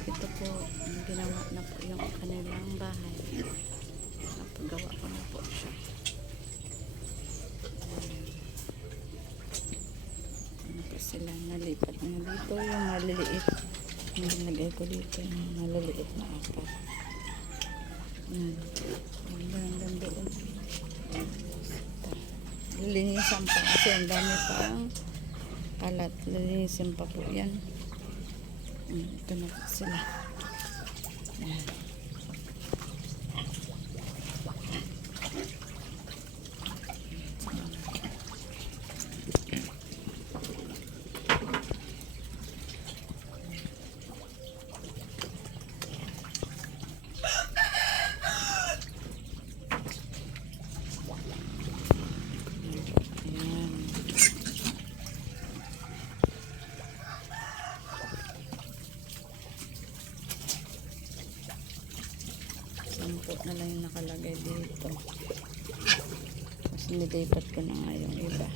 ito po, ginawa na po yung kanilang bahay. Napagawa ko na po siya. Ano po sila, nalipat na dito yung maliliit. Yung nilagay ko dito yung maliliit na apat. Hanggang doon. Lilinisan pa kasi ang dami pang kalat. Lilinisan pa po yan. Ito na po sila. Yan. Sampo na lang yung nakalagay dito. Mas nilipat ko na nga yung iba.